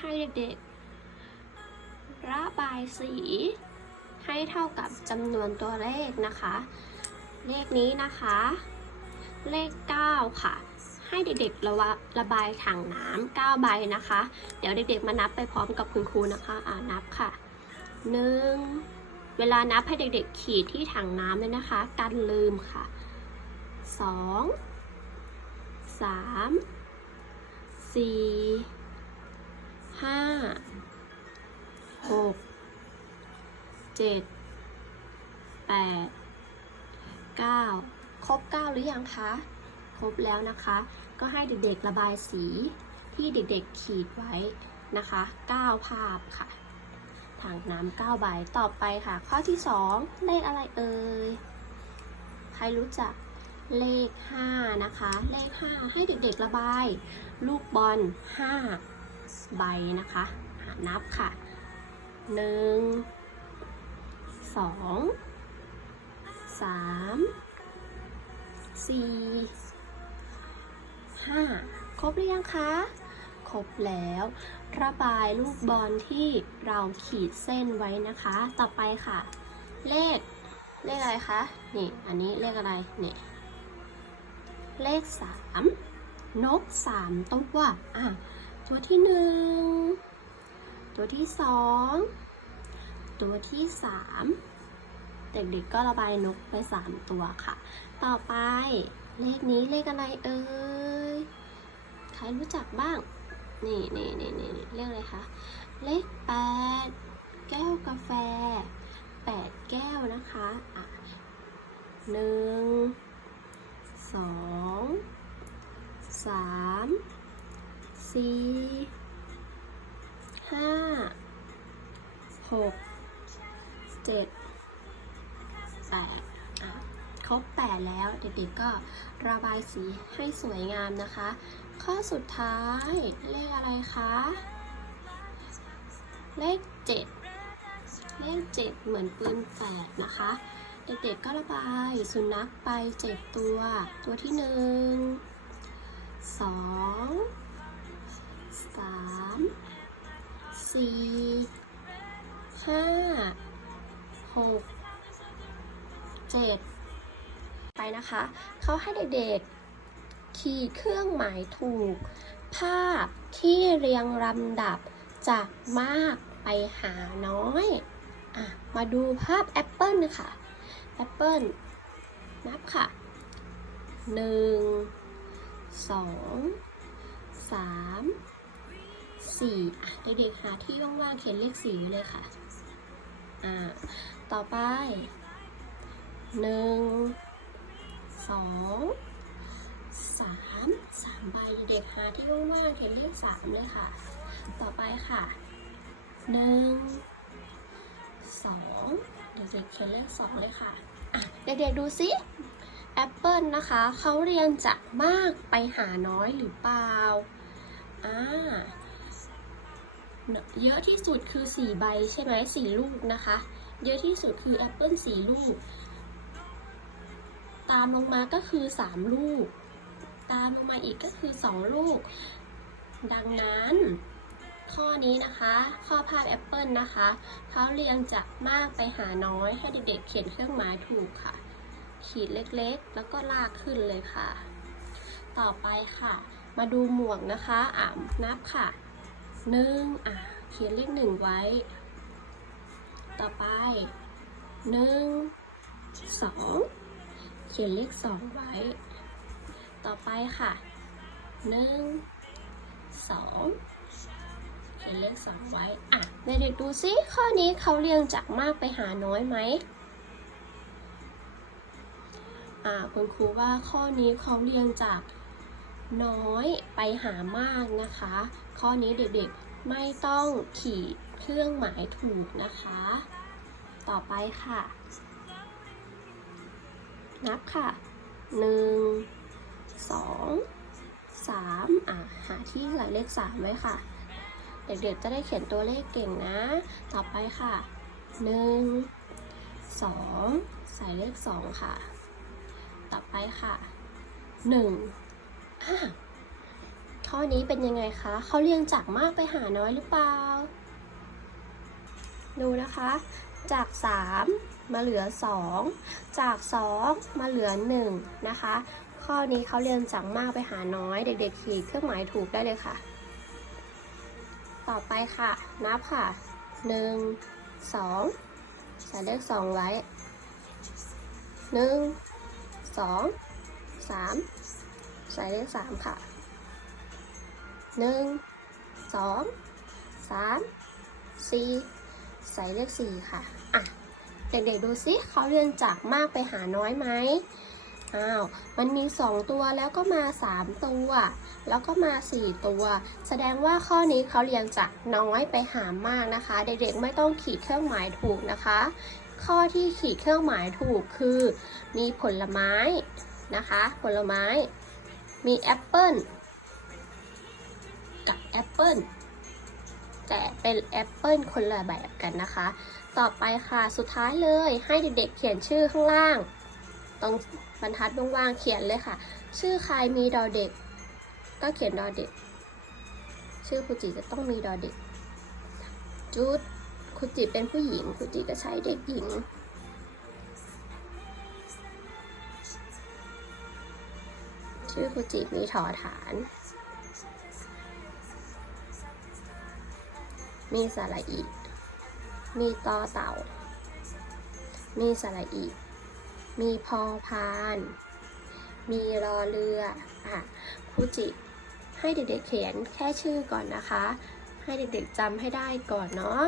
ให้เด็กๆ ระบายสี ให้เท่ากับจำนวนตัวเลขนะคะ เลขนี้นะคะ เลข 9 ค่ะ ให้เด็กๆระวะระบายถังน้ำ9ใบนะคะ เดี๋ยวเด็กๆมานับไปพร้อมกับคุณครูนะคะอ่านับค่ะ 1 เวลานับให้เด็กๆ ขีดที่ถังน้ำเลยนะคะ กันลืมค่ะ 2 3 4 5 6 7 8 9ครบ9หรือยังคะ ครบแล้วนะคะ ก็ให้เด็กๆระบายสีที่เด็กๆขีดไว้นะคะ9ภาพค่ะถังน้ำ9ใบต่อไปค่ะ ข้อที่2เลขอะไรเอ่ย ใครรู้จักเลข5นะคะ เลข5ให้เด็กๆระบาย ลูกบอล5 ใบนะคะอะนับค่ะ1 2 3 4 5ครบหรือยังคะ ครบแล้ว ระบายลูกบอลที่เราขีดเส้นไว้นะคะ ต่อไปค่ะ เลข เลขอะไรคะ นี่ อันนี้เลขอะไร นี่ เลขสามนกสามตัวอะ ตัวที่หนึ่งตัวที่สองตัวที่สามเด็กๆก็ระบายนกไปสามตัวค่ะ ต่อไปเลขนี้เลขอะไรเอ่ยใครรู้จักบ้าง นี่นี่นี่นี่นี่เลขอะไรคะเลขแปดแก้วกาแฟแปดแก้วนะคะอะหนึ่งสองสาม สี่ห้าหกเจ็ดแปดครบแปดแล้วเด็กๆก็ระบายสีให้สวยงามนะคะ ข้อสุดท้ายเลขอะไรคะ เลขเจ็ดเลขเจ็ดเหมือนปืนแฝดนะคะเด็กๆก็ระบายสุนัขไปเจ็ดตัว ตัวที่หนึ่งสอง สามสี่ห้าหกเจ็ดไปนะคะ เขาให้เด็กๆ ขีดเครื่องหมายถูก ภาพที่เรียงลำดับจากมากไปหาน้อยอมาดูภาพแอปเปิลนะคะแอปเปิลนับค่ะหนึ่งสองสาม สี่อะเด็กๆหาที่ว่างๆเขียนเลขสี่ไว้เลยค่ะอ่าต่อไปหนึ่งสองสามสามใบเด็กๆหาที่ว่างๆเขียนเลขสามเลยค่ะ ต่อไปค่ะหนึ่งสองเด็กๆเขียนเลขสองเลยค่ะอะเด็กๆดูสิแอปเปิลนะคะเขาเรียงจากมากไปหาน้อยหรือเปล่า อ่า เยอะที่สุดคือสี่ใบใช่ไหมสี่ลูกนะคะ เยอะที่สุดคือแอปเปิลสี่ลูก ตามลงมาก็คือสามลูก ตามลงมาอีกก็คือสองลูก ดังนั้นข้อนี้นะคะ ข้อภาพแอปเปิลนะคะเขาเรียงจากมากไปหาน้อยให้เด็กๆเขียนเครื่องหมายถูกค่ะ ขีดเล็กๆ แล้วก็ลากขึ้นเลยค่ะ ต่อไปค่ะ มาดูหมวกนะคะอ่านับค่ะ หนึ่งอะ เขียนเลขหนึ่งไว้ ต่อไปหนึ่งสองเขียนเลขสองไว้ ต่อไปค่ะหนึ่งสองเขียนเลขสองไว้ อะเด็กๆดูซิข้อนี้เขาเรียงจากมากไปหาน้อยไหมอ่าคุณครูว่าข้อนี้เขาเรียงจาก น้อยไปหามากนะคะ ข้อนี้เด็กๆไม่ต้องขีดเครื่องหมายถูกนะคะ ต่อไปค่ะ นับค่ะหนึ่งสองสามอะ หาที่ใส่เลขสามไว้ค่ะ เด็กๆจะได้เขียนตัวเลขเก่งนะ ต่อไปค่ะหนึ่งสองใส่เลขสองค่ะ ต่อไปค่ะหนึ่ง ข้อนี้เป็นยังไงคะ เขาเรียงจากมากไปหาน้อยหรือเปล่า ดูนะคะ จาก 3 มาเหลือ 2 จาก 2 มาเหลือ 1 นะคะ ข้อนี้เขาเรียงจากมากไปหาน้อย เด็กๆขีดเครื่องหมายถูกได้เลยค่ะ ต่อไปค่ะ นับค่ะ 1 2 ใส่เลข2ไว้ 1 2 3 ใส่เลข3ค่ะ1 2 3 4ใส่เลข4ค่ะ อะ เด็กๆดูซิเขาเรียงจากมากไปหาน้อยไหมอ้าว มันมี 2 ตัวแล้วก็มา 3 ตัว แล้วก็มา 4 ตัว แสดงว่าข้อนี้เขาเรียงจากน้อยไปหามากนะคะ เด็กๆไม่ต้องขีดเครื่องหมายถูกนะคะ ข้อที่ขีดเครื่องหมายถูกคือ มีผลไม้นะคะ ผลไม้ มีแอปเปิลกับแอปเปิลแต่เป็นแอปเปิลคนละแบบกันนะคะ ต่อไปค่ะสุดท้ายเลยให้เด็กๆเขียนชื่อข้างล่าง ตรงบรรทัดว่างๆเขียนเลยค่ะ ชื่อใครมีดอเด็ก ก็เขียนดอเด็ก ชื่อครูจิจะต้องมีดอเด็กจุดครูจิเป็นผู้หญิงครูจิก็ใช้เด็กหญิง ชื่อครูจิมีถอฐาน มีสระอี มีตอเต่า มีสระอี มีพอพาน มีรอเรืออะครูจิให้เด็กๆเขียนแค่ชื่อก่อนนะคะ ให้เด็กๆจำให้ได้ก่อนเนาะ